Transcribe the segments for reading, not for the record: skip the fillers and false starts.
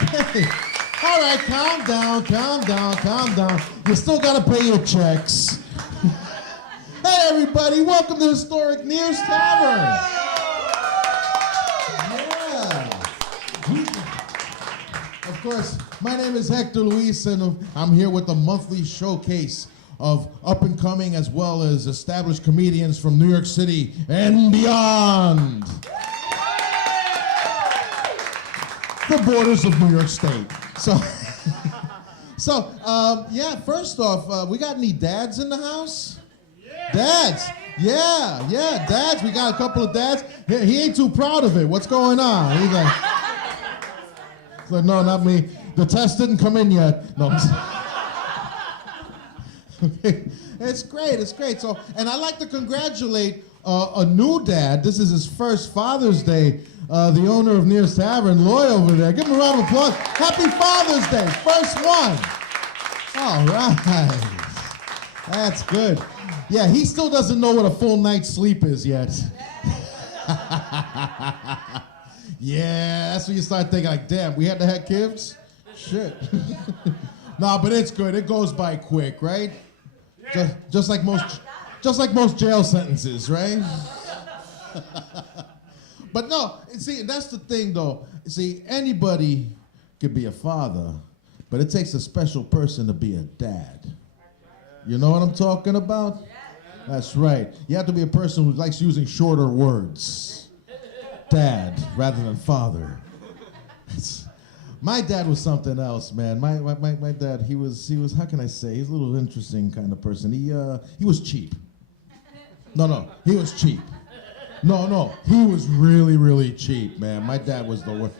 Okay. All right, calm down. You still gotta pay your checks. Hey, everybody, welcome to Historic Neirs Tavern. Yeah. Of course, my name is Hector Luis, and I'm here with the monthly showcase of up-and-coming as well as established comedians from New York City and beyond. The borders of New York State. Yeah, first off, we got any dads in the house? Yeah. Dads. Yeah, dads. We got a couple of dads. He ain't too proud of it. What's going on? He's like, no, not me. The test didn't come in yet. No. Okay. It's great. So, and I'd like to congratulate a new dad. This is his first Father's Day. The owner of Neirs Tavern, Loy over there. Give him a round of applause. Happy Father's Day, first one. All right. That's good. Yeah, he still doesn't know what a full night's sleep is yet. Yeah, that's when you start thinking like, damn, we had to have kids? Shit. No, but it's good. It goes by quick, right? Just like most jail sentences, right? But no, see, that's the thing, though. See, anybody could be a father, but it takes a special person to be a dad. You know what I'm talking about? That's right. You have to be a person who likes using shorter words. Dad, rather than father. My dad was something else, man. My dad, he was, how can I say? He's a little interesting kind of person. He was cheap. No, he was cheap. No, he was really, really cheap, man. My dad was the worst.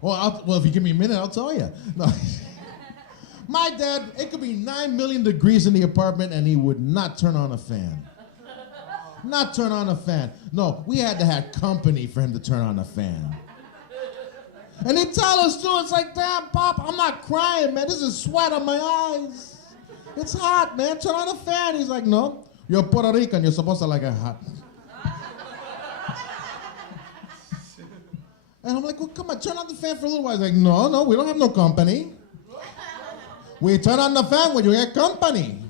Well, if you give me a minute, I'll tell you. No. My dad, it could be 9 million degrees in the apartment, and he would not turn on a fan. Not turn on a fan. No, we had to have company for him to turn on a fan. And he'd tell us, too, it's like, damn, Pop, I'm not crying, man. This is sweat on my eyes. It's hot, man. Turn on a fan. He's like, no, you're Puerto Rican. You're supposed to like it hot. And I'm like, well, come on, turn on the fan for a little while. He's like, no, we don't have no company. We turn on the fan when you get company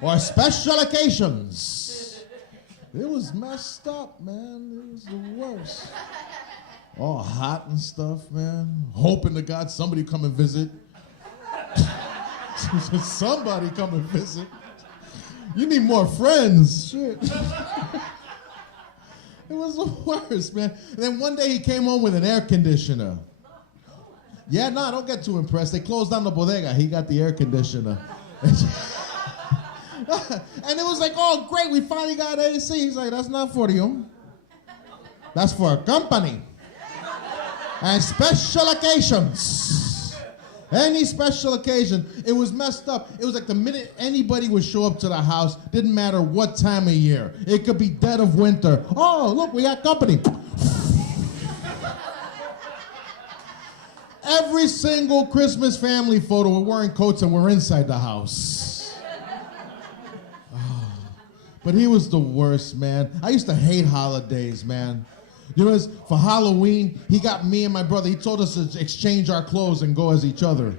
or special occasions. It was messed up, man. It was the worst. All hot and stuff, man. Hoping to God somebody come and visit. Somebody come and visit. You need more friends. Shit. It was the worst, man. And then one day he came home with an air conditioner. Yeah, no, don't get too impressed. They closed down the bodega. He got the air conditioner. And it was like, oh, great, we finally got AC. He's like, that's not for you. That's for a company. And special occasions. Any special occasion. It was messed up. It was like the minute anybody would show up to the house, didn't matter what time of year. It could be dead of winter. Oh, look, we got company. Every single Christmas family photo, we're wearing coats and we're inside the house. Oh, but he was the worst, man. I used to hate holidays, man. You know, for Halloween, he got me and my brother, he told us to exchange our clothes and go as each other.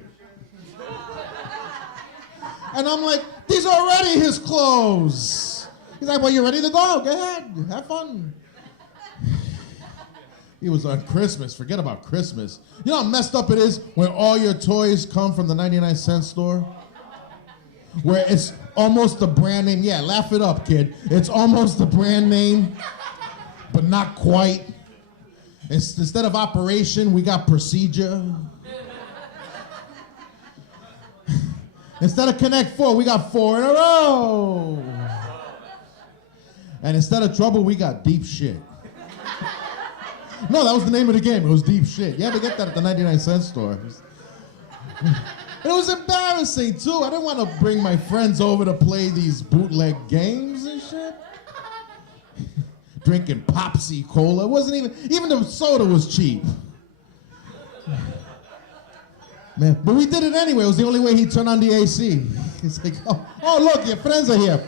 And I'm like, these are already his clothes. He's like, well, you ready to go? Go ahead, have fun. He was on Christmas, forget about Christmas. You know how messed up it is when all your toys come from the 99-cent store? Where it's almost the brand name. Yeah, laugh it up, kid. It's almost the brand name, but not quite. Instead of operation, we got procedure. Instead of Connect 4, we got 4 in a row. And instead of trouble, we got deep shit. No, that was the name of the game. It was deep shit. You had to get that at the 99-cent store. And it was embarrassing, too. I didn't want to bring my friends over to play these bootleg games and shit. Drinking Popsy Cola. It wasn't even the soda was cheap. Man, but we did it anyway. It was the only way he'd turn on the AC. He's like, oh, look, your friends are here.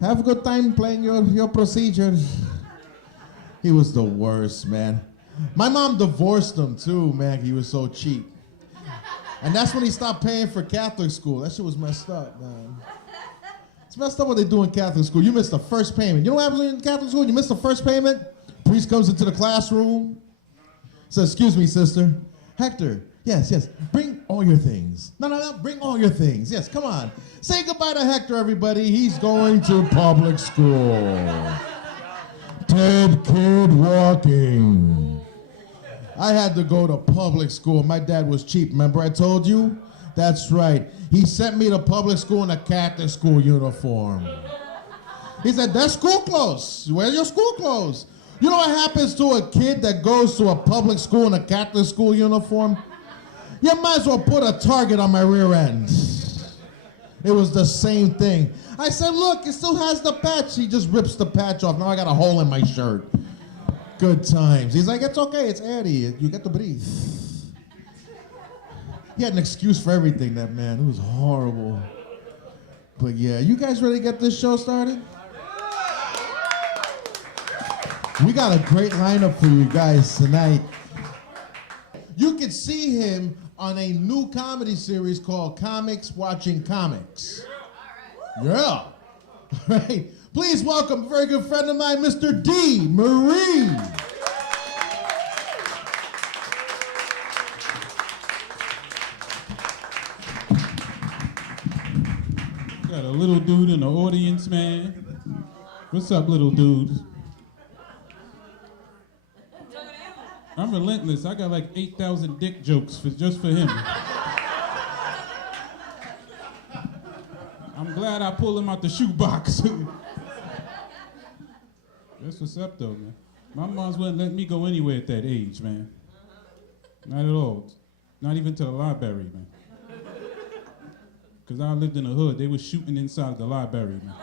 Have a good time playing your procedures. He was the worst, man. My mom divorced him too, man. He was so cheap. And that's when he stopped paying for Catholic school. That shit was messed up, man. It's messed up what they do in Catholic school. You miss the first payment. You know what happens in Catholic school? You miss the first payment, priest comes into the classroom, says, excuse me, sister. Hector, yes, bring all your things. No, bring all your things. Yes, come on. Say goodbye to Hector, everybody. He's going to public school. Dead kid walking. I had to go to public school. My dad was cheap. Remember I told you? That's right. He sent me to public school in a Catholic school uniform. He said, that's school clothes. Wear your school clothes. You know what happens to a kid that goes to a public school in a Catholic school uniform? You might as well put a target on my rear end. It was the same thing. I said, look, it still has the patch. He just rips the patch off. Now I got a hole in my shirt. Good times. He's like, it's okay, it's airy. You get to breathe. He had an excuse for everything, that man. It was horrible. But yeah, you guys ready to get this show started? We got a great lineup for you guys tonight. You can see him on a new comedy series called Comics Watching Comics. Yeah. All right. Please welcome a very good friend of mine, Mr. Dee Marie. Got a little dude in the audience, man. What's up, little dude? I'm relentless. I got like 8,000 dick jokes just for him. I'm glad I pulled him out the shoebox. That's what's up, though, man. My mom's wouldn't let me go anywhere at that age, man. Not at all. Not even to the library, man. Because I lived in the hood. They was shooting inside the library, man.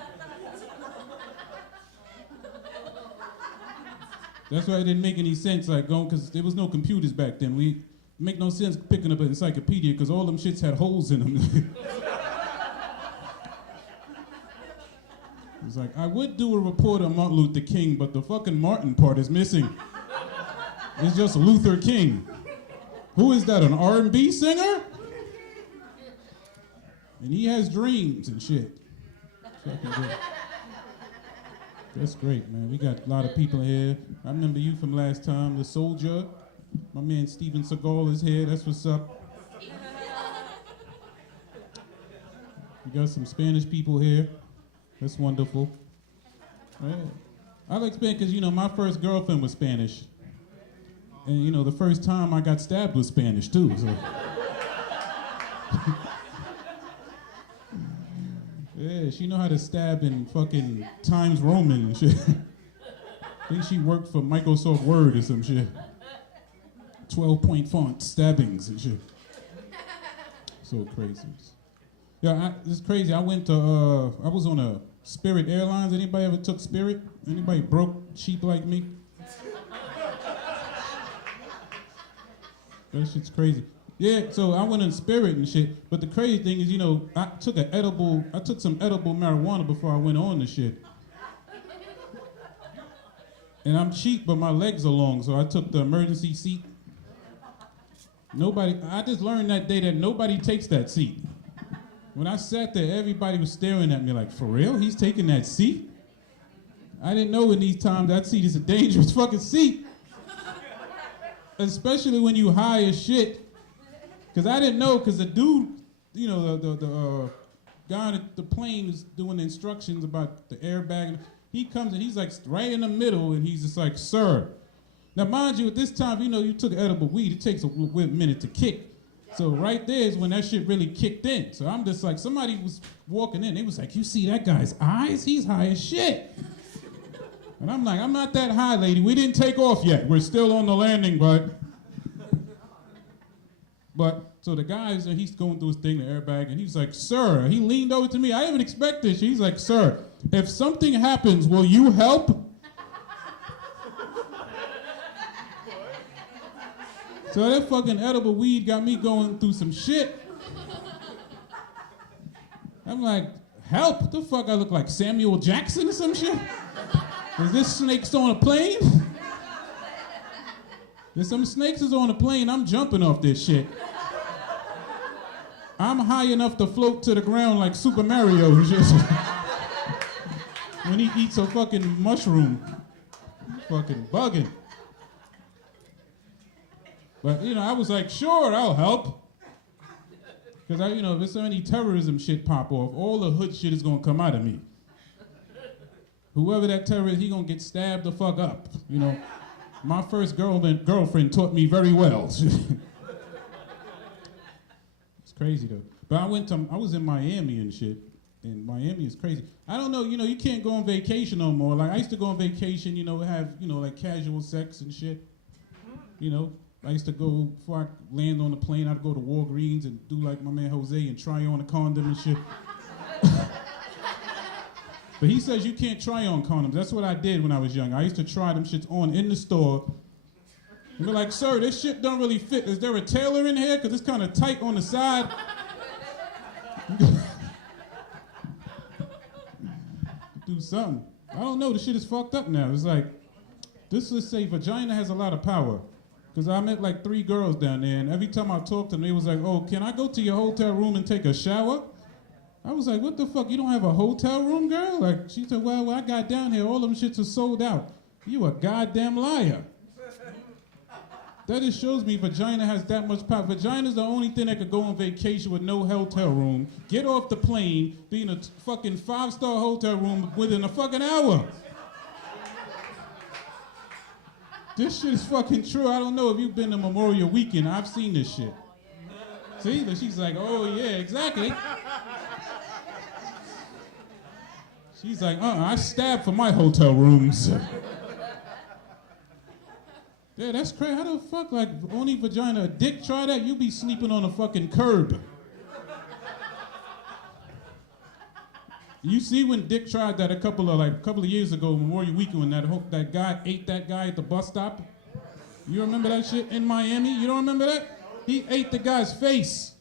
That's why it didn't make any sense, like, going, because there was no computers back then. It make no sense picking up an encyclopedia, because all them shits had holes in them. It's like, I would do a report on Martin Luther King, but the fucking Martin part is missing. It's just Luther King. Who is that, an R&B singer? And he has dreams and shit. That's great, man. We got a lot of people here. I remember you from last time, the soldier. My man Steven Seagal is here. That's what's up. We got some Spanish people here. That's wonderful. Yeah. I like Spanish because, you know, my first girlfriend was Spanish. And, you know, the first time I got stabbed was Spanish, too. So. Yeah, she know how to stab in fucking Times Roman and shit. I think she worked for Microsoft Word or some shit. 12-point font stabbings and shit. So crazy. Yeah, it's crazy. I went to, I was on a Spirit Airlines. Anybody ever took Spirit? Anybody broke cheap like me? That shit's crazy. Yeah, so I went in Spirit and shit, but the crazy thing is, you know, I took some edible marijuana before I went on the shit. And I'm cheap, but my legs are long, so I took the emergency seat. I just learned that day that nobody takes that seat. When I sat there, everybody was staring at me like, for real? He's taking that seat? I didn't know in these times that seat is a dangerous fucking seat. Especially when you high as shit. Because I didn't know, because the dude, you know, the guy on the plane is doing the instructions about the airbag. And he comes and he's like right in the middle and he's just like, sir. Now, mind you, at this time, you know, you took edible weed, it takes a minute to kick. So right there is when that shit really kicked in. So I'm just like, somebody was walking in. They was like, you see that guy's eyes? He's high as shit. And I'm like, I'm not that high, lady. We didn't take off yet. We're still on the landing, bud. But, so the guy, he's going through his thing, the airbag, and he's like, sir, he leaned over to me. I didn't expect this. He's like, sir, if something happens, will you help? So that fucking edible weed got me going through some shit. I'm like, help? What the fuck? I look like Samuel Jackson or some shit? Is this snakes on a plane? There's some snakes is on the plane, I'm jumping off this shit. I'm high enough to float to the ground like Super Mario. Just when he eats a fucking mushroom. Fucking bugging. But, I was like, sure, I'll help. Because, if there's any terrorism shit pop off, all the hood shit is going to come out of me. Whoever that terrorist, he going to get stabbed the fuck up. My first girlfriend taught me very well. It's crazy, though. But I was in Miami and shit. And Miami is crazy. I don't know, you can't go on vacation no more. Like, I used to go on vacation, have, like casual sex and shit. I used to go, before I land on the plane, I'd go to Walgreens and do like my man Jose and try on a condom and shit. But he says you can't try on condoms. That's what I did when I was young. I used to try them shits on in the store. And be like, sir, this shit don't really fit. Is there a tailor in here? Because it's kind of tight on the side. Do something. I don't know, the shit is fucked up now. It's like, let's say vagina has a lot of power. Because I met like 3 girls down there, and every time I talked to them, they was like, oh, can I go to your hotel room and take a shower? I was like, what the fuck, you don't have a hotel room, girl? Like, she said, well, I got down here, all them shits are sold out. You a goddamn liar. That just shows me vagina has that much power. Vagina's the only thing that could go on vacation with no hotel room, get off the plane, be in a fucking 5-star hotel room within a fucking hour. This shit is fucking true. I don't know if you've been to Memorial Weekend. I've seen this shit. See? She's like, oh yeah, exactly. She's like, I stabbed for my hotel rooms. Yeah, that's crazy. How the fuck, like, only vagina, a dick try that? You be sleeping on a fucking curb. You see when Dick tried that a couple of years ago, Memorial Weekend, when that guy ate that guy at the bus stop? You remember that shit in Miami? You don't remember that? He ate the guy's face.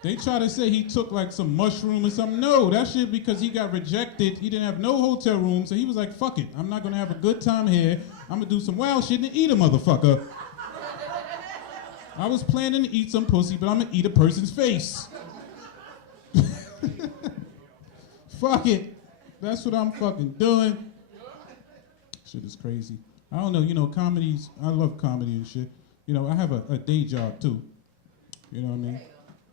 They try to say he took like some mushroom or something. No, that shit because he got rejected. He didn't have no hotel room, so he was like, fuck it. I'm not gonna have a good time here. I'm gonna do some wild shit and eat a motherfucker. I was planning to eat some pussy, but I'm gonna eat a person's face. Fuck it. That's what I'm fucking doing. Shit is crazy. I don't know, comedies, I love comedy and shit. I have a day job too. You know what I mean?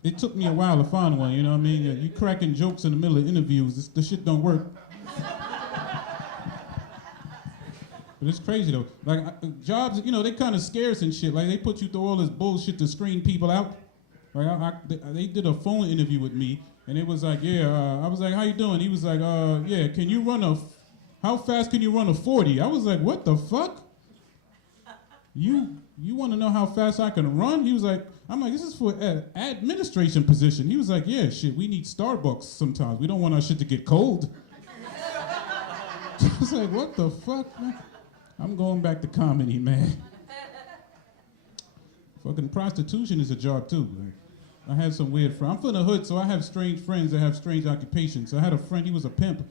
It took me a while to find one, you know what I mean? You cracking jokes in the middle of interviews, the shit don't work. But it's crazy though. Like, jobs, they kind of scarce and shit. Like, they put you through all this bullshit to screen people out. Like, they did a phone interview with me, and it was like, I was like, how you doing? He was like, can you how fast can you run a 40? I was like, what the fuck? You want to know how fast I can run? He was like, I'm like, this is for an administration position. He was like, yeah, shit, we need Starbucks sometimes. We don't want our shit to get cold. I was like, what the fuck, man? I'm going back to comedy, man. Fucking prostitution is a job too. I had some weird friends. I'm from the hood, so I have strange friends that have strange occupations. So I had a friend, he was a pimp.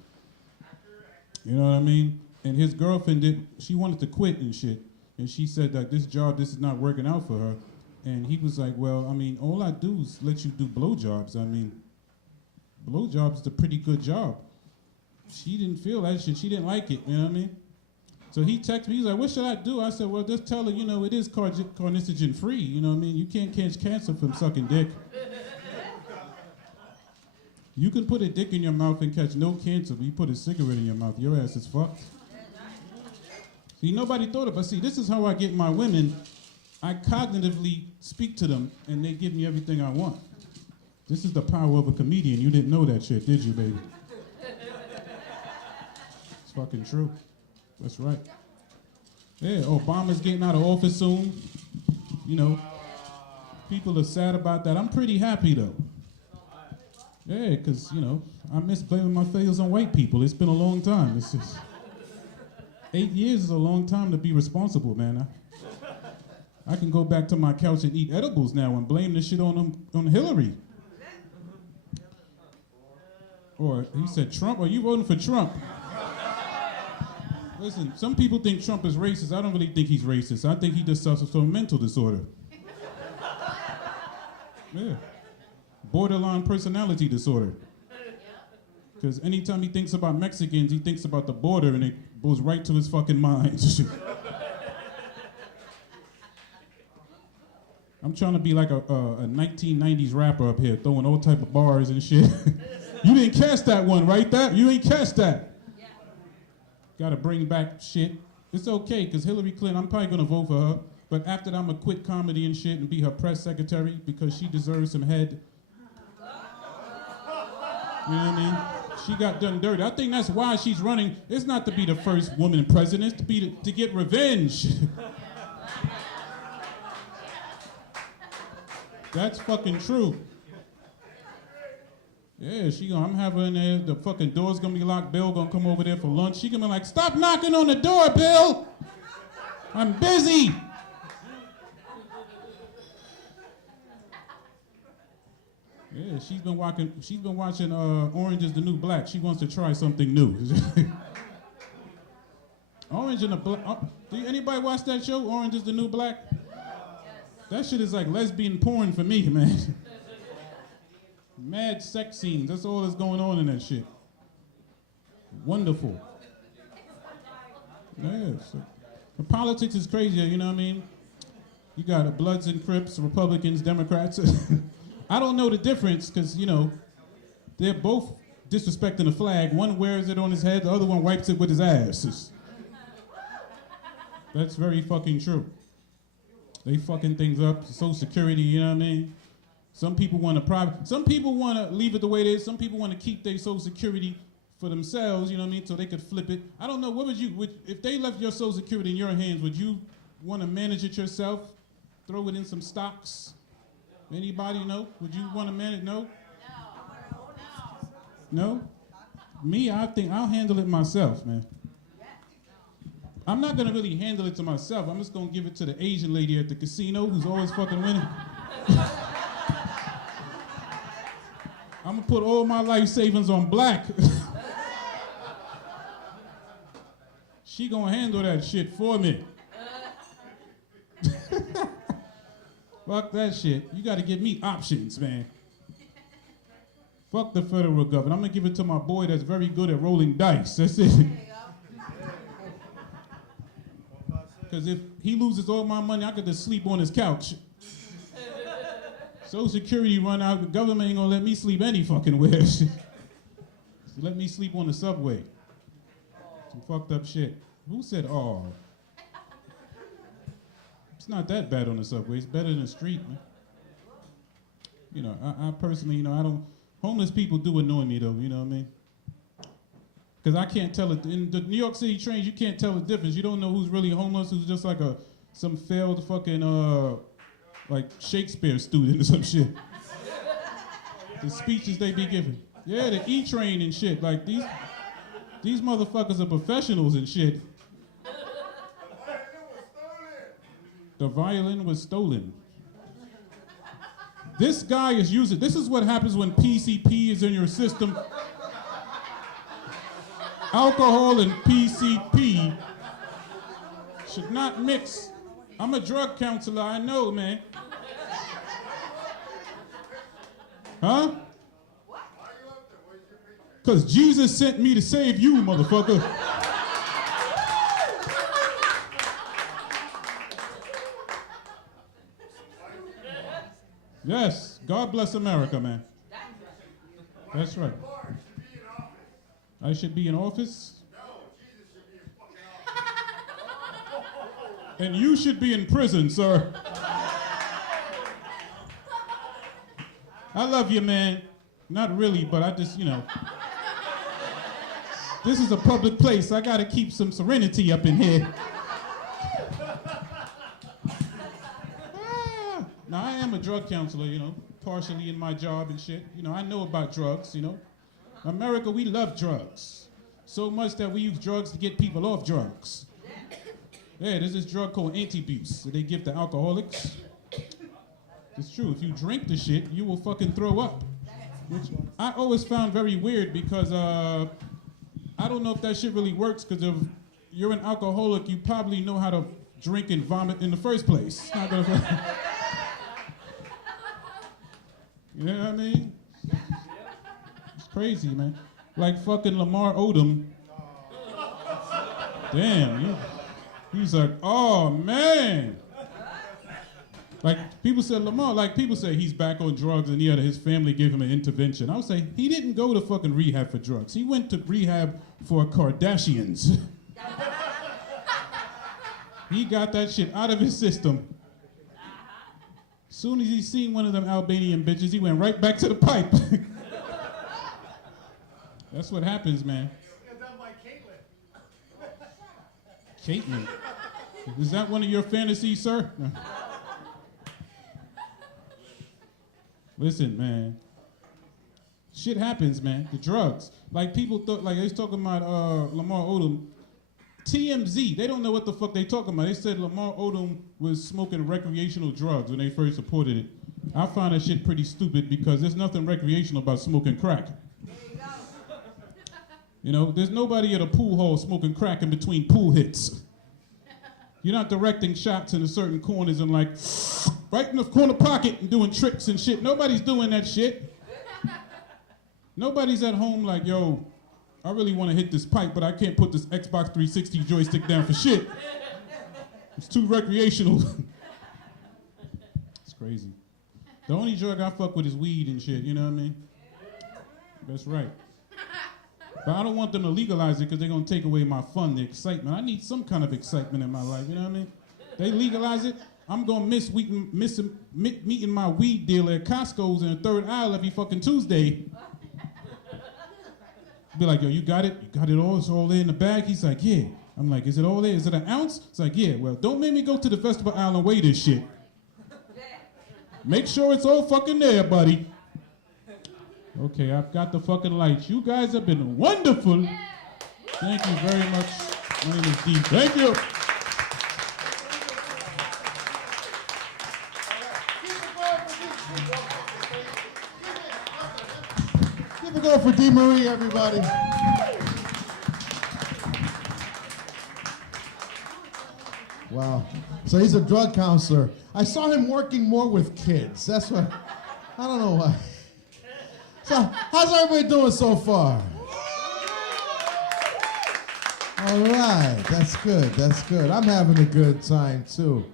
You know what I mean? And his girlfriend she wanted to quit and shit. And she said that this is not working out for her. And he was like, well, I mean, all I do is let you do blowjobs. I mean, blowjobs is a pretty good job. She didn't feel that shit. She didn't like it, you know what I mean? So he texted me, he's like, what should I do? I said, well, just tell her, it is carcinogen free, you know what I mean? You can't catch cancer from sucking dick. You can put a dick in your mouth and catch no cancer, but you put a cigarette in your mouth, your ass is fucked. See, nobody thought of it, but see, this is how I get my women. I cognitively speak to them, and they give me everything I want. This is the power of a comedian. You didn't know that shit, did you, baby? It's fucking true. That's right. Yeah, Obama's getting out of office soon. People are sad about that. I'm pretty happy, though. Yeah, because, I miss blaming my failures on white people. It's been a long time. 8 years is a long time to be responsible, man. I can go back to my couch and eat edibles now and blame this shit on Hillary. Or he said Trump, are you voting for Trump? Listen, some people think Trump is racist. I don't really think he's racist. I think he just suffers from a mental disorder. Yeah. Borderline personality disorder. Because anytime he thinks about Mexicans, he thinks about the border and it goes right to his fucking mind. I'm trying to be like a 1990s rapper up here, throwing all type of bars and shit. You didn't catch that one, right? You ain't catch that. Yeah. Gotta bring back shit. It's okay, because Hillary Clinton, I'm probably gonna vote for her, but after that, I'm gonna quit comedy and shit and be her press secretary because she deserves some head. You know what I mean? She got done dirty. I think that's why she's running. It's not to be the first woman president, it's to get revenge. That's fucking true. Yeah, I'm having her in there. The fucking door's gonna be locked. Bill gonna come over there for lunch. She gonna be like, "Stop knocking on the door, Bill. I'm busy." Yeah, she's been watching Orange is the New Black. She wants to try something new. Orange and the Black. Do anybody watch that show, Orange is the New Black? That shit is like lesbian porn for me, man. Mad sex scenes. That's all that's going on in that shit. Wonderful. Yeah. So, the politics is crazy, you know what I mean? You got Bloods and Crips, Republicans, Democrats. I don't know the difference because, you know, they're both disrespecting the flag. One wears it on his head, the other one wipes it with his ass. That's very fucking true. They fucking things up. Social Security, you know what I mean? Some people want to leave it the way it is. Some people want to keep their Social Security for themselves, you know what I mean, so they could flip it. I don't know, if they left your Social Security in your hands, would you want to manage it yourself? Throw it in some stocks? Anybody know? Would you want to manage? No? No? Me, I think I'll handle it myself, man. I'm not going to really handle it to myself. I'm just going to give it to the Asian lady at the casino who's always fucking winning. I'm going to put all my life savings on black. She going to handle that shit for me. Fuck that shit. You got to give me options, man. Fuck the federal government. I'm going to give it to my boy that's very good at rolling dice. That's it. Because if he loses all my money, I could just sleep on his couch. Social Security run out, the government ain't gonna let me sleep any fucking where. So let me sleep on the subway. Some fucked up shit. Who said, oh? It's not that bad on the subway. It's better than the street, man. You know, I personally, you know, homeless people do annoy me though, you know what I mean? Because I can't tell it. In the New York City trains, you can't tell the difference. You don't know who's really homeless, who's just like some failed fucking, like Shakespeare student or some shit. The speeches they be giving. Yeah, the E-train and shit. Like, these motherfuckers are professionals and shit. The violin was stolen. This guy is using, this is what happens when PCP is in your system. Alcohol and PCP should not mix. I'm a drug counselor, I know, man. Huh? Because Jesus sent me to save you, motherfucker. Yes, God bless America, man. That's right. I should be in office? No, Jesus should be in fucking office. And you should be in prison, sir. I love you, man. Not really, but I just, you know. This is a public place. I gotta keep some serenity up in here. Now, I am a drug counselor, you know, partially in my job and shit. You know, I know about drugs, you know. America, we love drugs. So much that we use drugs to get people off drugs. Yeah, there's this drug called anti-abuse that they give to alcoholics. It's true, if you drink the shit, you will fucking throw up. Which I always found very weird because I don't know if that shit really works because of, you're an alcoholic, you probably know how to drink and vomit in the first place. It's not gonna You know what I mean? It's crazy, man. Like fucking Lamar Odom. Damn, he's like, oh man. Like people said Lamar, like people say he's back on drugs and his family gave him an intervention. I would say he didn't go to fucking rehab for drugs. He went to rehab for Kardashians. He got that shit out of his system. Soon as he seen one of them Albanian bitches, he went right back to the pipe. That's what happens, man. Caitlin. Is that one of your fantasies, sir? No. Listen, man. Shit happens, man. The drugs. Like people thought, like they was talking about Lamar Odom. TMZ, they don't know what the fuck they talking about. They said Lamar Odom was smoking recreational drugs when they first reported it. I find that shit pretty stupid because there's nothing recreational about smoking crack. There you go. You know, there's nobody at a pool hall smoking crack in between pool hits. You're not directing shots into certain corners and like, right in the corner pocket and doing tricks and shit. Nobody's doing that shit. Nobody's at home like, yo, I really want to hit this pipe, but I can't put this Xbox 360 joystick down for shit. It's too recreational. It's crazy. The only drug I fuck with is weed and shit, you know what I mean? That's right. But I don't want them to legalize it because they're going to take away my fun, the excitement. I need some kind of excitement in my life, you know what I mean? They legalize it, I'm going to miss meeting my weed dealer at Costco's in the third aisle every fucking Tuesday. Be like, yo, you got it? You got it all? It's all there in the bag? He's like, yeah. I'm like, is it all there? Is it an ounce? It's like, yeah. Well, don't make me go to the festival aisle and weigh this shit. Make sure it's all fucking there, buddy. Okay, I've got the fucking lights. You guys have been wonderful. Thank you very much. My name is Dee. Thank you. Give it up for Dee Marie, everybody. Wow. So he's a drug counselor. I saw him working more with kids. That's what, I don't know why. So, how's everybody doing so far? All right, that's good, that's good. I'm having a good time, too.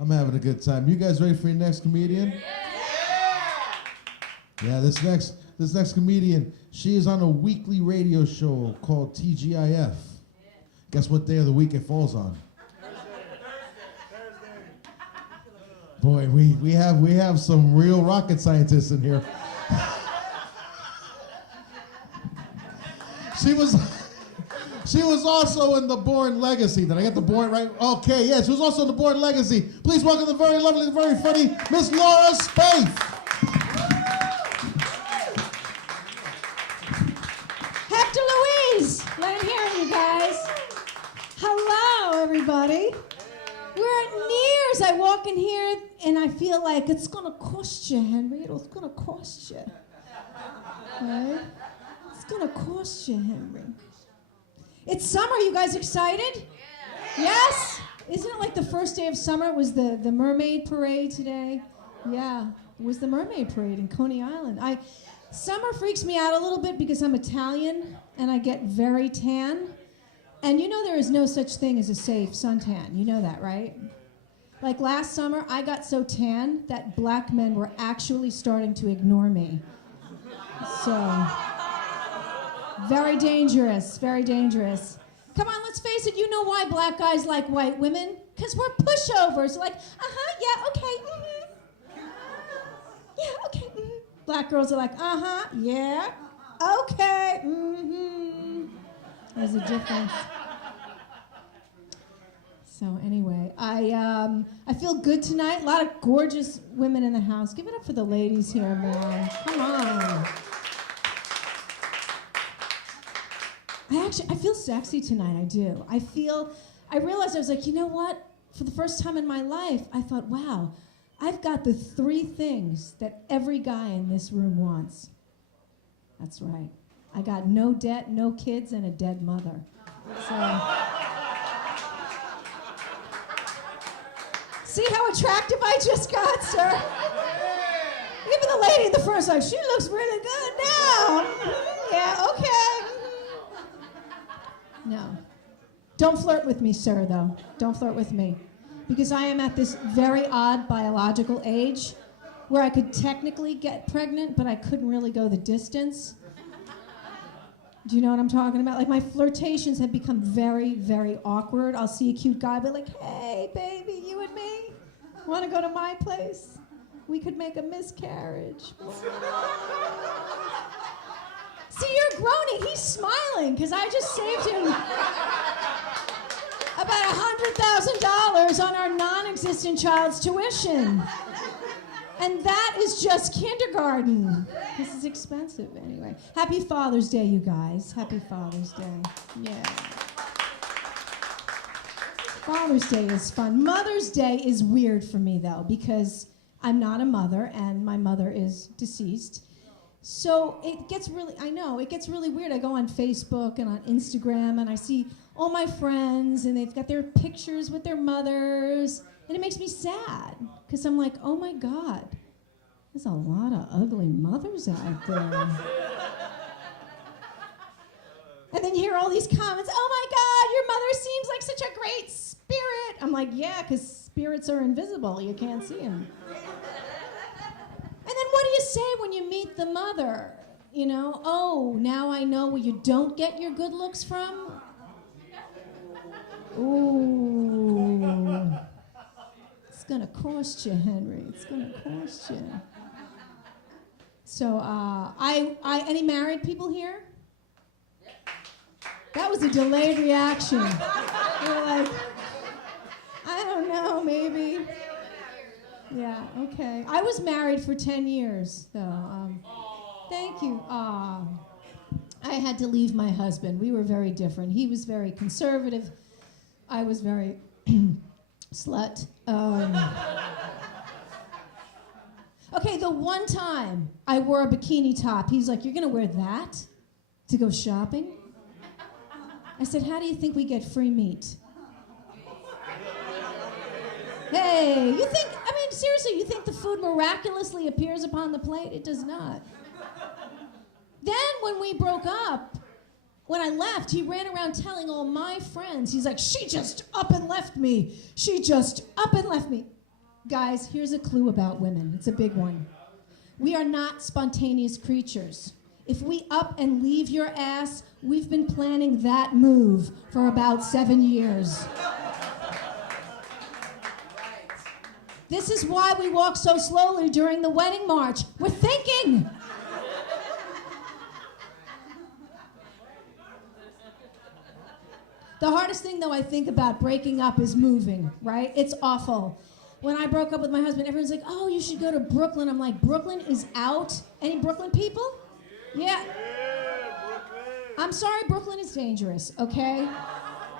I'm having a good time. You guys ready for your next comedian? Yeah, this next comedian, she is on a weekly radio show called TGIF. Guess what day of the week it falls on? Boy, we have some real rocket scientists in here. She was also in The Bourne Legacy. Did I get the Bourne right? Okay, yeah, she was also in The Bourne Legacy. Please welcome the very lovely, very funny Miss Laura Spaeth. Hector Louise, let him hear you guys. Hello, everybody. We're at Neirs. I walk in here and I feel like it's gonna cost you, Henry. It's gonna cost you. Right? It's gonna cost you, Henry. It's summer. You guys excited? Yeah. Yes? Isn't it like the first day of summer? It was the mermaid parade today. Yeah, it was the mermaid parade in Coney Island. Summer freaks me out a little bit because I'm Italian and I get very tan. And you know there is no such thing as a safe suntan. You know that, right? Like last summer, I got so tan that black men were actually starting to ignore me. So, very dangerous, very dangerous. Come on, let's face it, you know why black guys like white women? Because we're pushovers. Like, yeah, okay, yeah, okay, Black girls are like, yeah, okay, There's a difference. So anyway, I feel good tonight. A lot of gorgeous women in the house. Give it up for the ladies here, man. Come on. I feel sexy tonight, I do. I realized I was like, you know what? For the first time in my life, I thought, wow, I've got the 3 things that every guy in this room wants. That's right. I got no debt, no kids, and a dead mother. So See how attractive I just got, sir? Even the lady in the front is like, she looks really good now. Yeah, okay. No. Don't flirt with me, sir, though. Don't flirt with me. Because I am at this very odd biological age where I could technically get pregnant, but I couldn't really go the distance. Do you know what I'm talking about? Like, my flirtations have become very, very awkward. I'll see a cute guy, be like, hey, baby, you and me? Want to go to my place? We could make a miscarriage. See, you're groaning. He's smiling, because I just saved him about $100,000 on our non-existent child's tuition. And that is just kindergarten. This is expensive anyway. Happy Father's Day, you guys. Happy Father's Day. Yeah. Father's Day is fun. Mother's Day is weird for me, though, because I'm not a mother, and my mother is deceased. So it gets really, I know, it gets really weird. I go on Facebook and on Instagram, and I see all my friends, and they've got their pictures with their mothers, and it makes me sad, because I'm like, oh my God, there's a lot of ugly mothers out there. And then you hear all these comments, oh my God, your mother seems like such a great spirit. I'm like, yeah, because spirits are invisible, you can't see them. And then what do you say when you meet the mother? You know, oh, now I know where you don't get your good looks from? Ooh. It's gonna cost you, Henry. It's gonna cost you. So, any married people here? That was a delayed reaction. You're like, I don't know, maybe. Yeah, okay. I was married for 10 years, though. Thank you. I had to leave my husband. We were very different. He was very conservative. I was very slut. Okay, the one time I wore a bikini top, he's like, you're going to wear that to go shopping? I said, how do you think we get free meat? Hey, you think, I mean, seriously, you think the food miraculously appears upon the plate? It does not. Then when we broke up, when I left, he ran around telling all my friends, he's like, she just up and left me. She just up and left me. Guys, here's a clue about women. It's a big one. We are not spontaneous creatures. If we up and leave your ass, we've been planning that move for about 7 years. This is why we walk so slowly during the wedding march. We're thinking. The hardest thing, though, I think about breaking up is moving, right? It's awful. When I broke up with my husband, everyone's like, oh, you should go to Brooklyn. I'm like, Brooklyn is out? Any Brooklyn people? Yeah. I'm sorry, Brooklyn is dangerous, okay?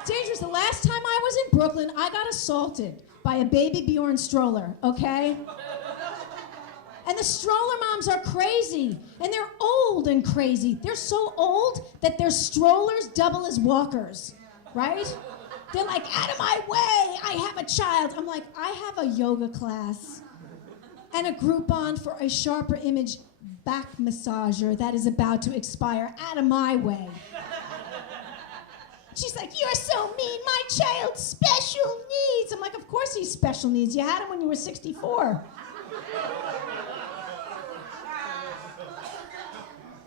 It's dangerous. The last time I was in Brooklyn, I got assaulted by a baby Bjorn stroller, okay? And the stroller moms are crazy, and they're old and crazy. They're so old that their strollers double as walkers, right? They're like, out of my way, I have a child. I'm like, I have a yoga class and a Groupon for a sharper image back massager that is about to expire. Out of my way. She's like, you're so mean, my child's special needs. I'm like, of course he's special needs. You had him when you were 64.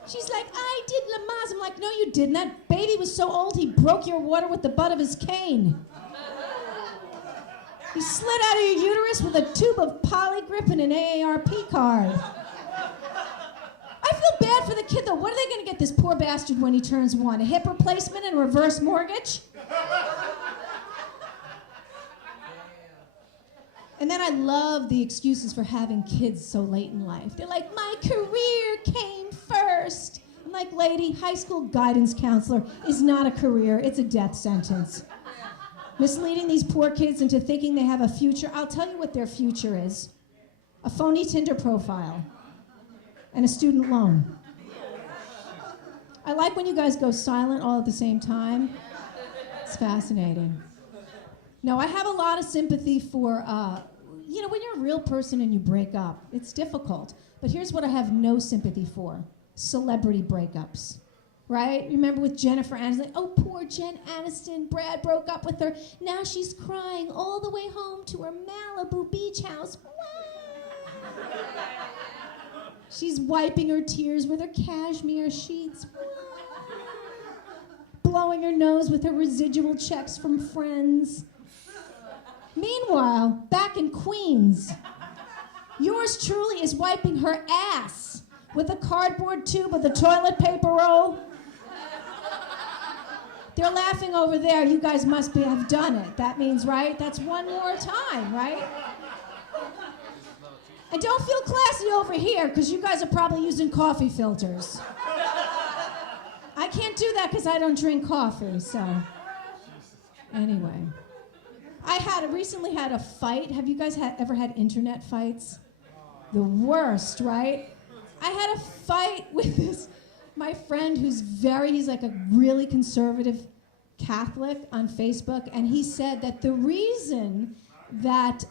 She's like, I did Lamaze. I'm like, no, you didn't. That baby was so old, he broke your water with the butt of his cane. He slid out of your uterus with a tube of Polygrip and an AARP card. I feel bad for the kid, though. What are they going to get this poor bastard when he turns 1? A hip replacement and a reverse mortgage? And then I love the excuses for having kids so late in life. They're like, my career came first. I'm like, lady, high school guidance counselor is not a career. It's a death sentence. Misleading these poor kids into thinking they have a future. I'll tell you what their future is. A phony Tinder profile. And a student loan. I like when you guys go silent all at the same time. It's fascinating. No, I have a lot of sympathy for you know, when you're a real person and you break up, it's difficult. But here's what I have no sympathy for. Celebrity breakups. Right? Remember with Jennifer Aniston? Oh, poor Jen Aniston. Brad broke up with her. Now she's crying all the way home to her Malibu beach house. She's wiping her tears with her cashmere sheets. Blowing her nose with her residual checks from friends. Meanwhile, back in Queens, yours truly is wiping her ass with a cardboard tube of the toilet paper roll. They're laughing over there. You guys must have done it. That means, right? That's one more time, right? And don't feel classy over here, because you guys are probably using coffee filters. I can't do that because I don't drink coffee, so. Anyway. I recently had a fight. Have you guys ever had internet fights? The worst, right? I had a fight with my friend he's like a really conservative Catholic on Facebook, and he said that the reason that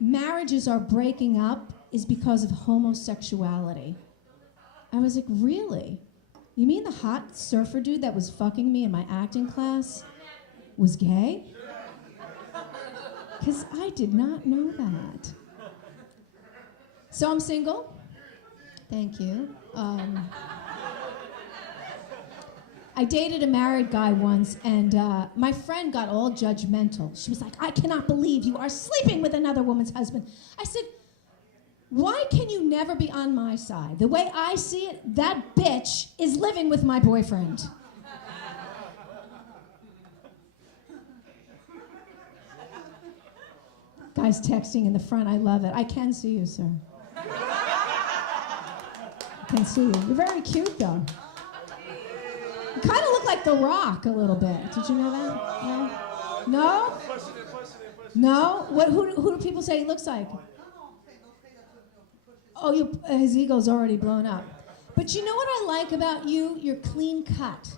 marriages are breaking up is because of homosexuality. I was like, really? You mean the hot surfer dude that was fucking me in my acting class was gay? Because I did not know that. So I'm single. Thank you. I dated a married guy once, and my friend got all judgmental. She was like, I cannot believe you are sleeping with another woman's husband. I said, why can you never be on my side? The way I see it, that bitch is living with my boyfriend. Guys texting in the front, I love it. I can see you, sir. I can see you. You're very cute, though. You kind of look like The Rock a little bit. Did you know that? No? No? Who do people say he looks like? Oh, his ego's already blown up. But you know what I like about you? You're clean cut.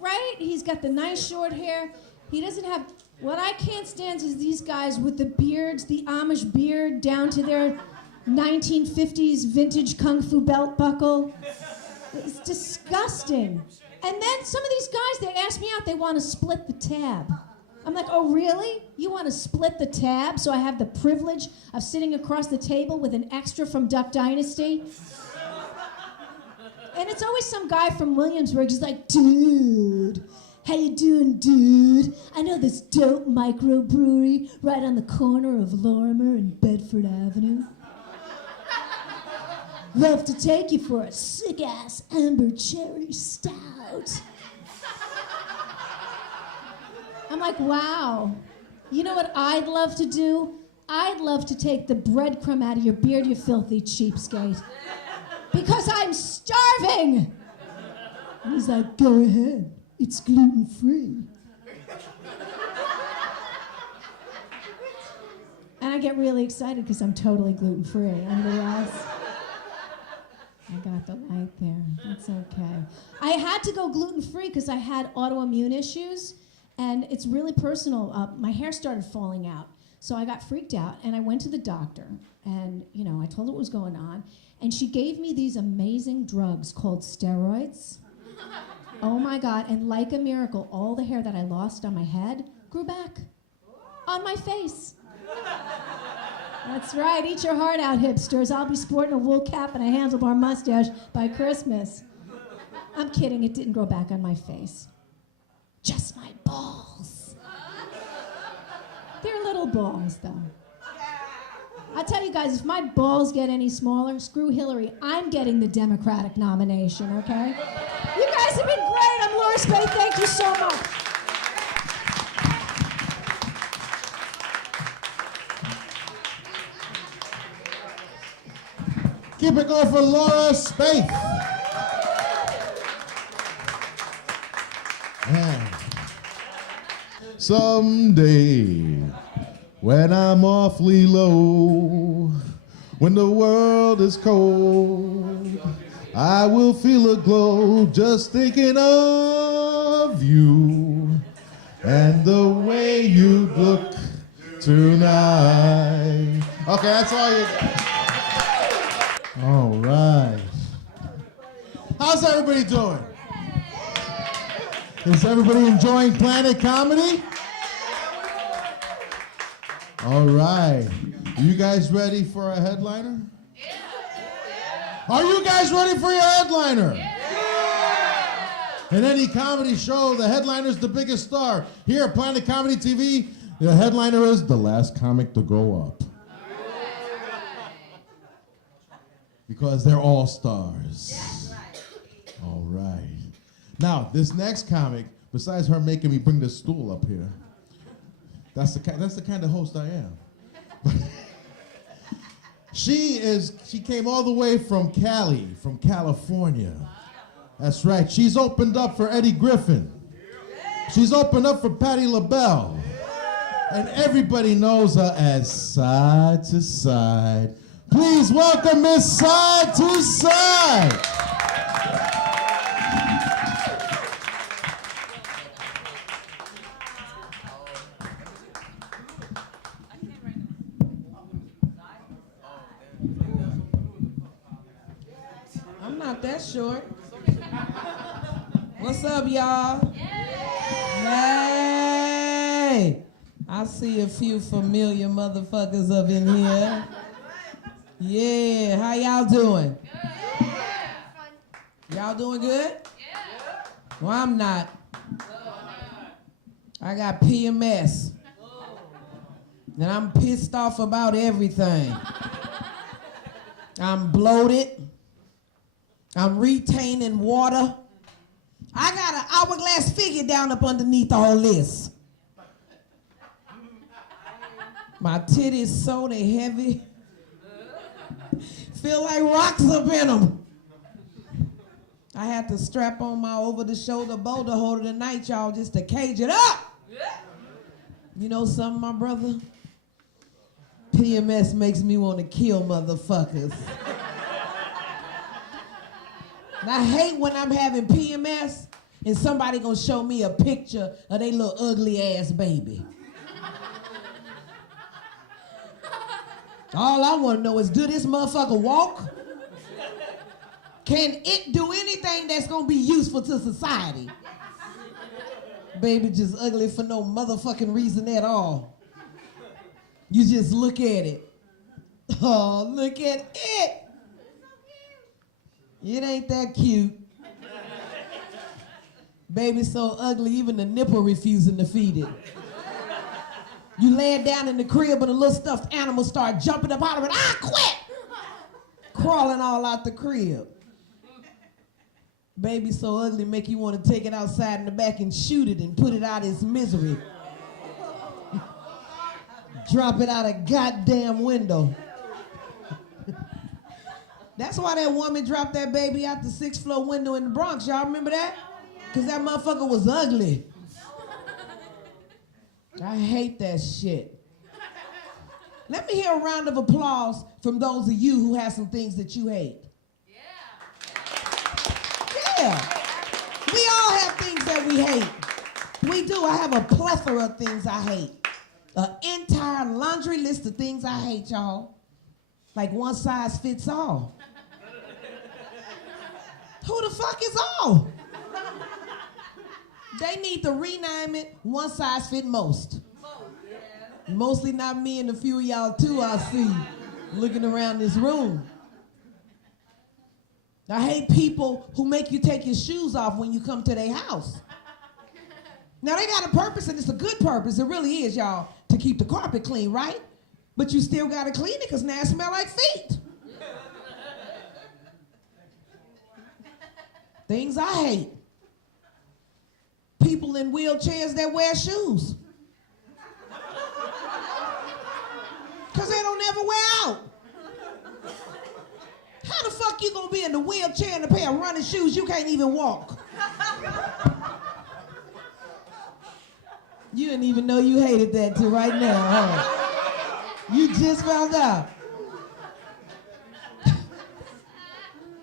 Right? He's got the nice short hair. He doesn't have... What I can't stand is these guys with the beards, the Amish beard down to their 1950s vintage kung fu belt buckle. It's disgusting. And then some of these guys, they ask me out, they want to split the tab. I'm like, oh, really? You want to split the tab so I have the privilege of sitting across the table with an extra from Duck Dynasty? And it's always some guy from Williamsburg. He's like, dude, how you doing, dude? I know this dope microbrewery right on the corner of Lorimer and Bedford Avenue. Love to take you for a sick-ass amber cherry stout. I'm like, wow. You know what I'd love to do? I'd love to take the breadcrumb out of your beard, you filthy cheapskate. Because I'm starving! And he's like, go ahead. It's gluten-free. And I get really excited because I'm totally gluten-free. Anybody else? I got the light there. That's okay. I had to go gluten-free because I had autoimmune issues, and it's really personal. My hair started falling out, so I got freaked out, and I went to the doctor, and I told her what was going on, and she gave me these amazing drugs called steroids. Oh my God, and like a miracle, all the hair that I lost on my head grew back on my face. That's right, eat your heart out, hipsters. I'll be sporting a wool cap and a handlebar mustache by Christmas. I'm kidding, it didn't grow back on my face. Just my balls. They're little balls, though. I'll tell you guys, if my balls get any smaller, screw Hillary. I'm getting the Democratic nomination, okay? You guys have been great. I'm Laura Spaeth. Thank you so much. Keep it going for Laura Spaeth. Man. Someday, when I'm awfully low, when the world is cold, I will feel a glow just thinking of you and the way you look tonight. Okay, that's all you got. All right. How's everybody doing? Is everybody enjoying Planet Comedy? All right. You guys ready for a headliner? Are you guys ready for your headliner? In any comedy show, the headliner's the biggest star. Here at Planet Comedy TV, the headliner is the last comic to go up. Because they're all stars. All right. Now, this next comic, besides her making me bring this stool up here, that's the kind of host I am. She came all the way from Cali, from California. That's right. She's opened up for Eddie Griffin. She's opened up for Patti LaBelle. And everybody knows her as Side to Side. Please welcome Miss Side to Side. I'm not that short. What's up, y'all? Hey! I see a few familiar motherfuckers up in here. Yeah, how y'all doing? Y'all doing good? Well, I'm not. I got PMS. And I'm pissed off about everything. I'm bloated. I'm retaining water. I got an hourglass figure down up underneath all this. My titties so they heavy. Feel like rocks up in them. I had to strap on my over-the-shoulder boulder holder tonight, y'all, just to cage it up. You know something, my brother? PMS makes me want to kill motherfuckers. And I hate when I'm having PMS and somebody gonna show me a picture of their little ugly ass baby. All I wanna know is, do this motherfucker walk? Can it do anything that's gonna be useful to society? Baby just ugly for no motherfucking reason at all. You just look at it. Oh, look at it. It ain't that cute. Baby's so ugly, even the nipple refusing to feed it. You lay it down in the crib and the little stuffed animals start jumping up out of it. I quit! Crawling all out the crib. Baby so ugly, make you want to take it outside in the back and shoot it and put it out its misery. Drop it out a goddamn window. That's why that woman dropped that baby out the 6th floor window in the Bronx. Y'all remember that? Because that motherfucker was ugly. I hate that shit. Let me hear a round of applause from those of you who have some things that you hate. Yeah. We all have things that we hate. We do. I have a plethora of things I hate. An entire laundry list of things I hate, y'all. Like one size fits all. Who the fuck is all? They need to rename it one size fit most. Mostly not me and a few of y'all too I see looking around this room. I hate people who make you take your shoes off when you come to their house. Now they got a purpose and it's a good purpose. It really is, y'all, to keep the carpet clean, right? But you still gotta clean it because now it smell like feet. Things I hate. People in wheelchairs that wear shoes. Because they don't ever wear out. How the fuck you gonna be in the wheelchair in a pair of running shoes you can't even walk? You didn't even know you hated that till right now, huh? You just found out.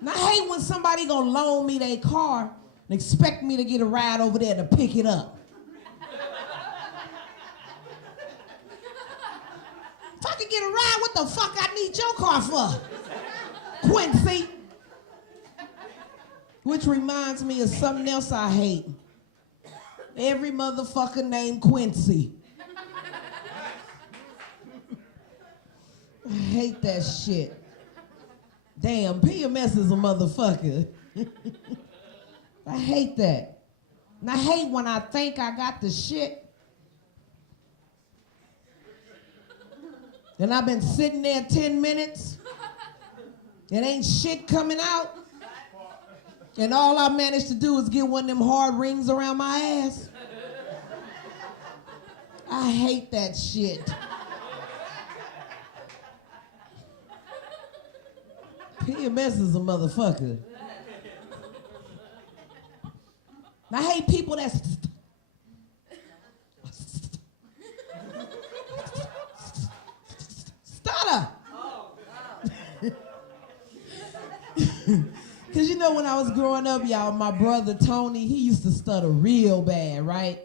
And I hate when somebody gonna loan me their car and expect me to get a ride over there to pick it up. can get a ride. What the fuck I need your car for? Quincy. Which reminds me of something else I hate. Every motherfucker named Quincy. I hate that shit. Damn, PMS is a motherfucker. I hate that. And I hate when I think I got the shit. And I've been sitting there 10 minutes. And ain't shit coming out. And all I managed to do is get one of them hard rings around my ass. I hate that shit. PMS is a motherfucker. And I hate people that stutter. Because you know when I was growing up, y'all, my brother Tony, he used to stutter real bad, right?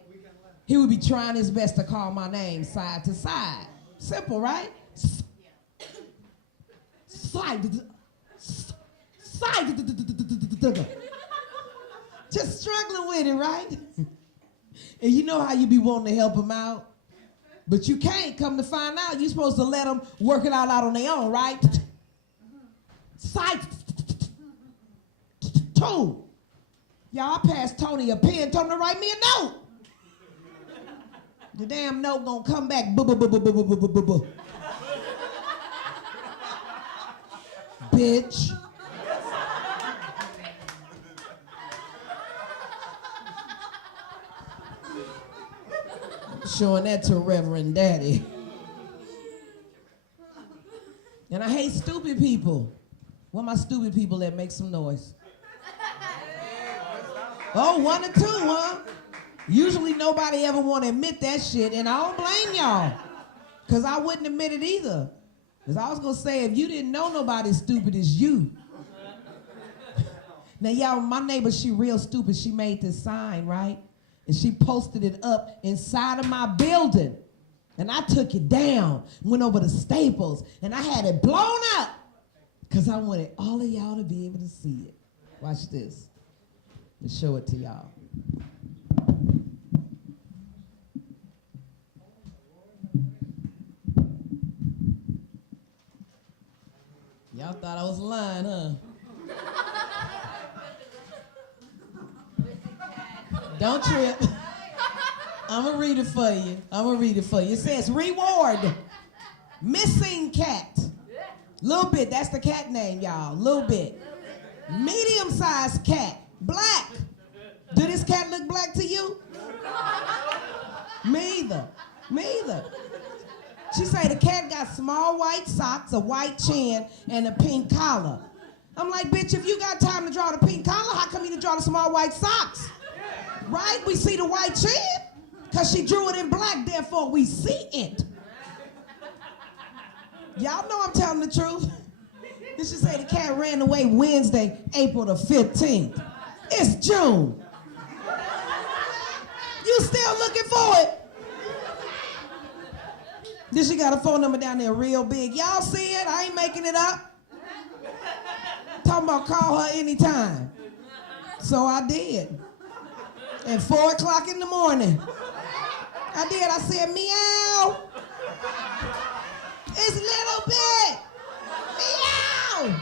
He would be trying his best to call my name side to side. Simple, right? Side. Just struggling with it, right? And you know how you be wanting to help him out? But you can't. Come to find out, you're supposed to let them work it out on their own, right? Side. Two. Y'all, I passed Tony a pen, told him to write me a note. The damn note gonna come back. Bitch. Showing that to Reverend Daddy. And I hate stupid people. Where my stupid people that make some noise? Oh, 1 or 2, huh? Usually nobody ever want to admit that shit, and I don't blame y'all, because I wouldn't admit it either. Because I was going to say, if you didn't know nobody as stupid as you. Now, y'all, my neighbor, she real stupid. She made this sign, right? And she posted it up inside of my building. And I took it down, went over to Staples, and I had it blown up because I wanted all of y'all to be able to see it. Watch this. Let's show it to y'all. Y'all thought I was lying, huh? Don't trip. I'm gonna read it for you. It says, reward, missing cat. Little bit, that's the cat name, y'all. Little bit. Medium-sized cat, black. Do this cat look black to you? Me either. She say the cat got small white socks, a white chin, and a pink collar. I'm like, bitch, if you got time to draw the pink collar, how come you didn't draw the small white socks? Right? We see the white chin, because she drew it in black, therefore we see it. Y'all know I'm telling the truth. This should say the cat ran away Wednesday, April the 15th. It's June. You still looking for it? Then she got a phone number down there real big. Y'all see it? I ain't making it up. Talking about call her anytime. So I did. At 4 o'clock in the morning. I did. I said, meow. It's Little Bit. Meow.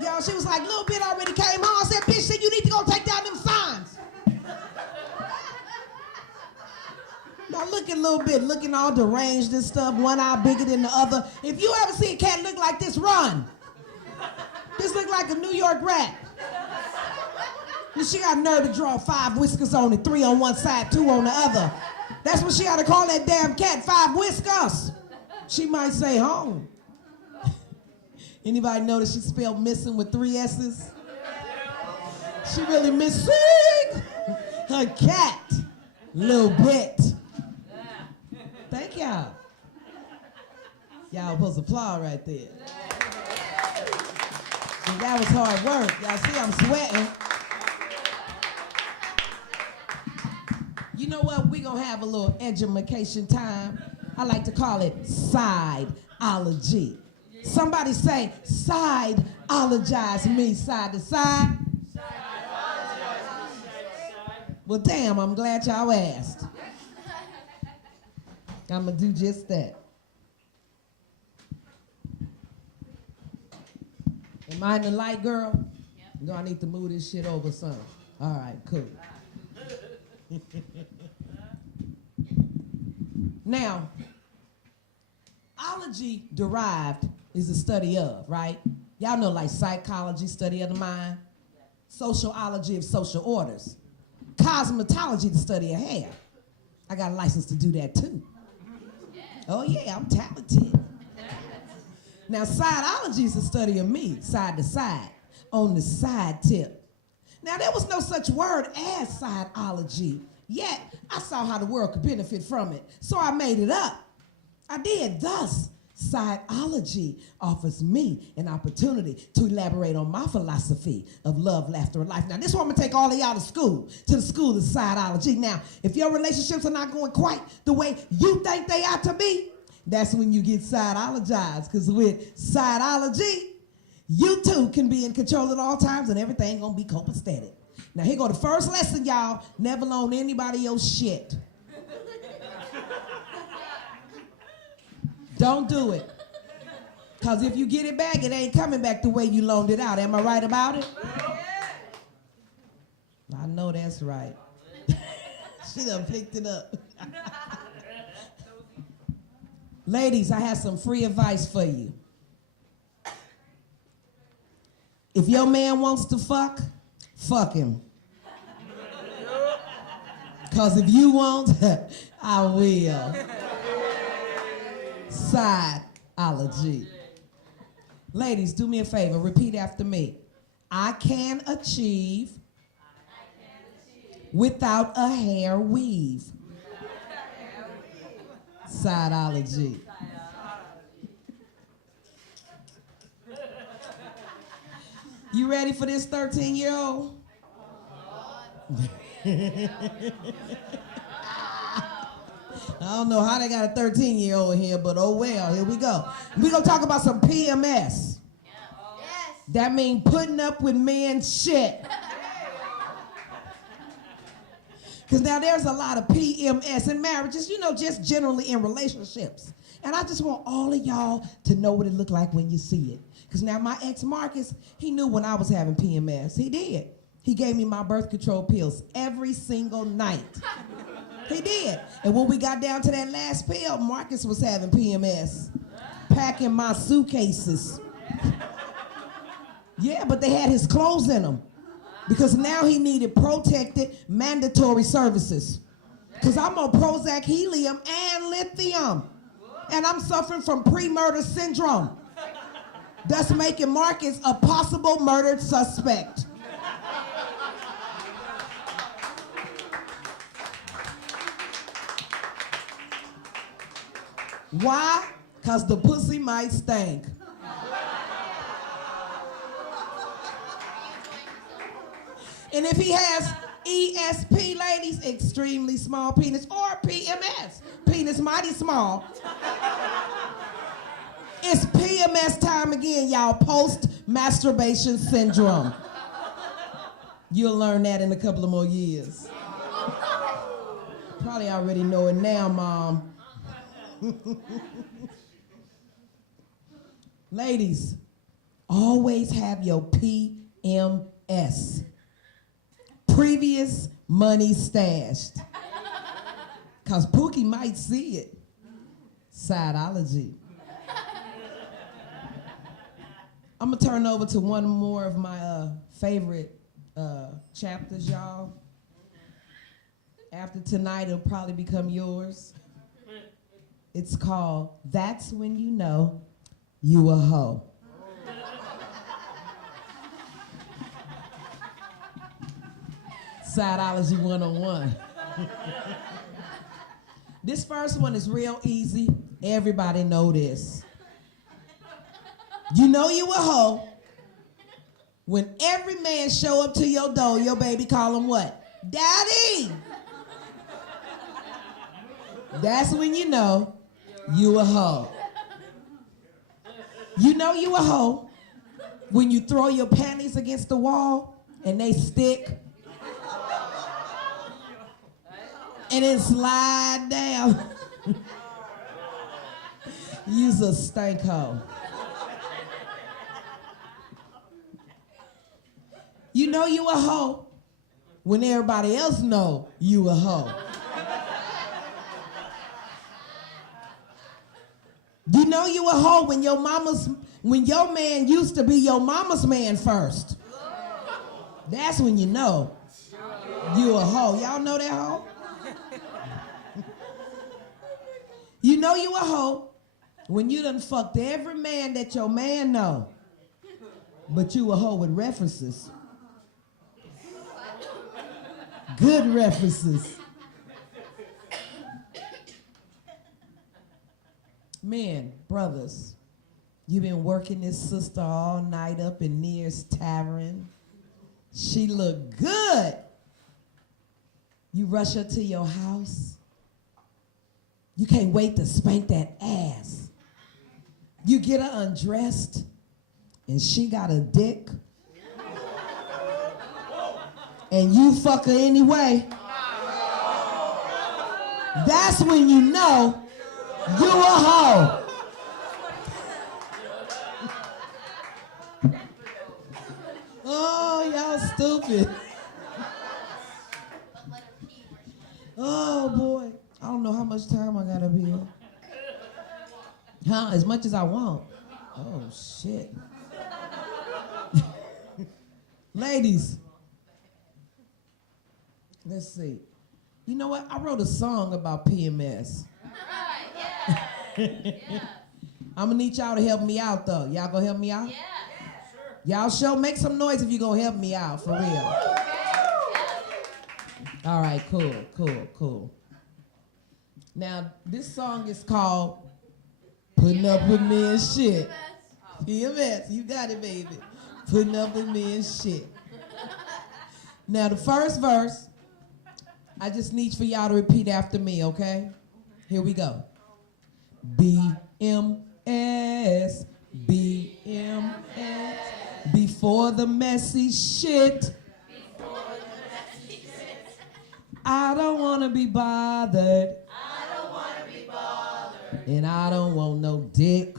Y'all, she was like, Little Bit already came home. I said, bitch, said you need to go take down them signs. Now look at Little Bit, looking all deranged and stuff, one eye bigger than the other. If you ever see a cat look like this, run. This look like a New York rat. And she got nerve to draw 5 whiskers on it, 3 on one side, 2 on the other. That's what she had to call that damn cat, 5 whiskers. She might say home. Anybody notice she spelled missing with 3 S's? She really missing her cat, Little Bit. Thank y'all. Y'all supposed to applaud right there. And that was hard work. Y'all see I'm sweating. You know what? We're going to have a little edumacation time. I like to call it side sideology. Somebody say, sideologize me side to side. Well, damn, I'm glad y'all asked. I'm going to do just that. Am I in the light, girl? Yep. No, I need to move this shit over some. All right, cool. Now, ology derived is the study of, right? Y'all know like psychology, study of the mind. Sociology of social orders. Cosmetology, the study of hair. I got a license to do that too. Oh yeah, I'm talented. Now, sideology is the study of me, side to side, on the side tip. Now, there was no such word as sideology, yet I saw how the world could benefit from it, so I made it up. I did. Thus, sideology offers me an opportunity to elaborate on my philosophy of love, laughter, and life. Now, this is why I'm going to take all of y'all to the school of sideology. Now, if your relationships are not going quite the way you think they ought to be, that's when you get sideologized, because with sideology, you too can be in control at all times and everything gonna be copacetic. Now here go the first lesson, y'all. Never loan anybody your shit. Don't do it. Because if you get it back, it ain't coming back the way you loaned it out. Am I right about it? I know that's right. She done picked it up. Ladies, I have some free advice for you. If your man wants to fuck him. Because if you won't, I will. Sideology. Ladies, do me a favor. Repeat after me. I can achieve without a hair weave. Sideology. You ready for this 13-year-old? I don't know how they got a 13-year-old here, but oh well, here we go. We're going to talk about some PMS. That means putting up with men's shit. Because now there's a lot of PMS in marriages, you know, just generally in relationships. And I just want all of y'all to know what it looked like when you see it. Because now my ex Marcus, he knew when I was having PMS. He did. He gave me my birth control pills every single night. He did. And when we got down to that last pill, Marcus was having PMS. Packing my suitcases. Yeah, but they had his clothes in them. Because now he needed protected mandatory services. Because I'm on Prozac, helium, and lithium. And I'm suffering from pre-murder syndrome. Thus making Marcus a possible murdered suspect. Why? Because the pussy might stink. And if he has ESP, ladies, extremely small penis, or PMS, penis mighty small, it's PMS time again, y'all, post-masturbation syndrome. You'll learn that in a couple of more years. Probably already know it now, Mom. Ladies, always have your PMS. Previous money stashed. Because Pookie might see it. Sideology. I'm going to turn over to one more of my favorite chapters, y'all. After tonight, it'll probably become yours. It's called That's When You Know You a Hoe. Sideology 101. This first one is real easy. Everybody know this. You know you a hoe when every man show up to your door, your baby call him what? Daddy! That's when you know you a hoe. You know you a hoe when you throw your panties against the wall and they stick and then slide down. You's a stank hoe. You know you a hoe when everybody else know you a hoe. You know you a hoe when your man used to be your mama's man first. That's when you know you a hoe. Y'all know that hoe? You know you a hoe when you done fucked every man that your man know, but you a hoe with references. Good references. Men, brothers, you been working this sister all night up in Neirs Tavern. She look good. You rush her to your house. You can't wait to spank that ass. You get her undressed, and she got a dick. And you fuck her anyway. That's when you know you a hoe. Oh, y'all stupid. Oh, boy. I don't know how much time I got up here. Huh? As much as I want. Oh, shit. Ladies. Let's see. You know what? I wrote a song about PMS. I'm gonna need y'all to help me out, though. Y'all gonna help me out? Yeah. Sure. Y'all show, make some noise if you gonna help me out, for real. All right, cool. Now, this song is called Putting Up With Me and Shit. PMS, you got it, baby. Putting Up With Me and Shit. Now, the first verse, I just need for y'all to repeat after me, okay? Here we go. BMS, BMS, before the messy shit. I don't want to be bothered. And I don't want no dick.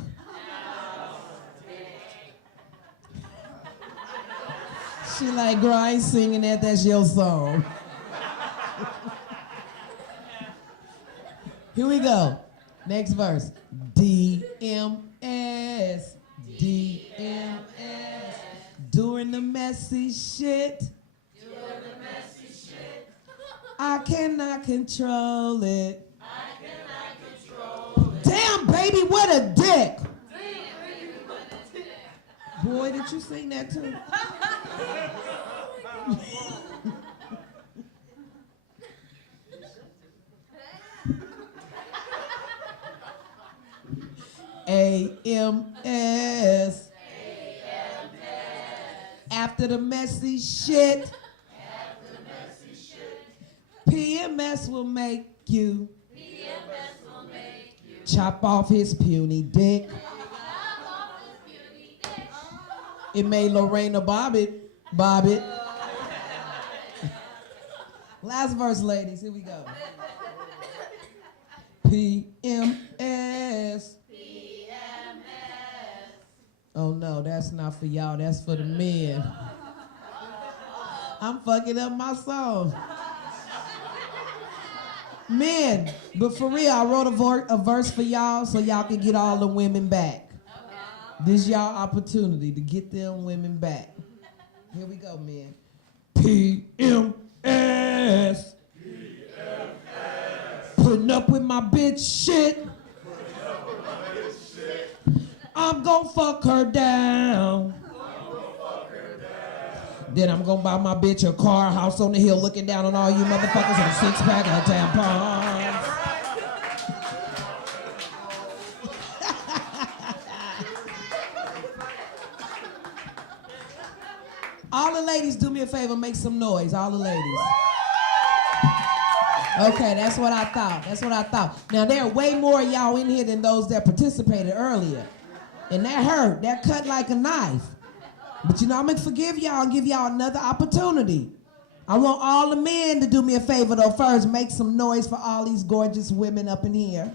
She like, girl, I ain't singing that, that's your song. Here we go. Next verse. DMS, DMS, doing the messy shit. I cannot control it. Damn, baby, what a dick. Boy, did you sing that too? AMS. After the messy shit. PMS will make you. Chop off his puny dick. It made Lorena bob it. Last verse, ladies. Here we go. PMS. Oh no, that's not for y'all. That's for the men. I'm fucking up my song. Men, but for real, I wrote a verse for y'all so y'all can get all the women back. This is y'all opportunity to get them women back. Here we go, men. PMS. Putting up with my bitch shit. I'm gonna fuck her down. Then I'm gonna buy my bitch a car, house on the hill, looking down on all you motherfuckers and a six-pack of tampons. All the ladies, do me a favor, make some noise. All the ladies. Okay, that's what I thought. Now, there are way more of y'all in here than those that participated earlier. And that hurt. That cut like a knife. But you know, I'm going to forgive y'all and give y'all another opportunity. I want all the men to do me a favor, though. First, make some noise for all these gorgeous women up in here.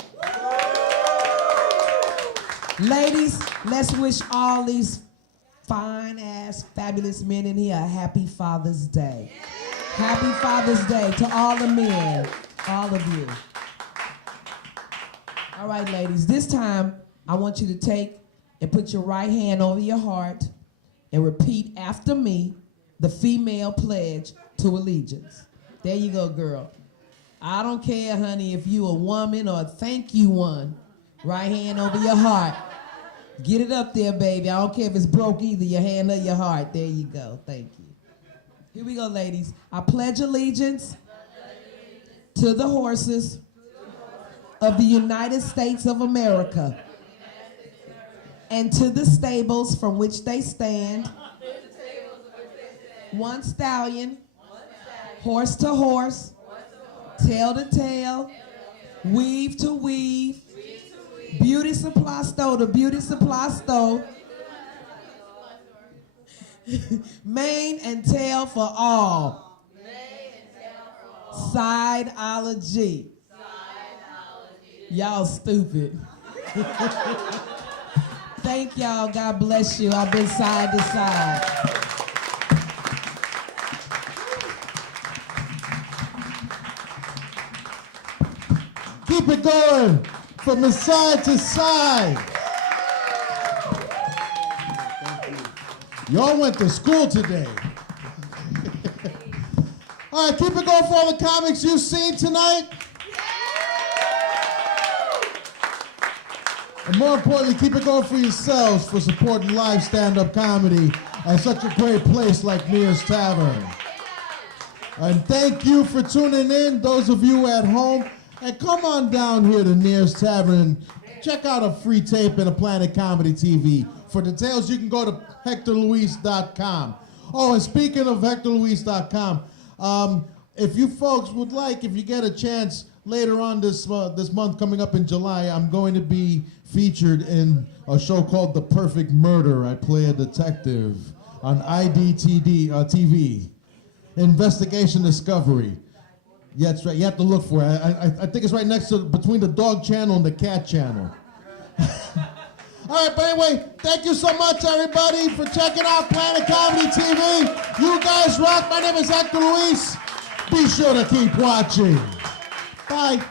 Ladies, let's wish all these fine-ass, fabulous men in here a happy Father's Day. Happy Father's Day to all the men, all of you. All right, ladies, this time I want you to take and put your right hand over your heart and repeat after me the female pledge to allegiance. There you go, girl. I don't care, honey, if you a woman or thank you one. Right hand over your heart. Get it up there, baby. I don't care if it's broke either, your hand or your heart. There you go. Thank you. Here we go, ladies. I pledge allegiance to the horses of the United States of America and to the stables from which they stand, one stallion, horse to horse, tail to tail, weave to weave, beauty supply store to beauty supply store, mane and tail for all, sideology. Y'all stupid. Thank y'all. God bless you. I've been side to side. Keep it going from the side to side. Y'all went to school today. All right, keep it going for all the comics you've seen tonight. And more importantly, keep it going for yourselves for supporting live stand-up comedy at such a great place like Neirs Tavern. And thank you for tuning in, those of you at home. And come on down here to Neirs Tavern. Check out a free tape and a Planet Comedy TV. For details, you can go to HectorLuis.com. Oh, and speaking of HectorLuis.com, if you folks would like, if you get a chance, later on this month, coming up in July, I'm going to be featured in a show called The Perfect Murder. I play a detective on IDTD TV, Investigation Discovery. Yeah, that's right. You have to look for it. I think it's right next to, between the dog channel and the cat channel. All right, but anyway, thank you so much, everybody, for checking out Planet Comedy TV. You guys rock. My name is Hector Luis. Be sure to keep watching. Bye.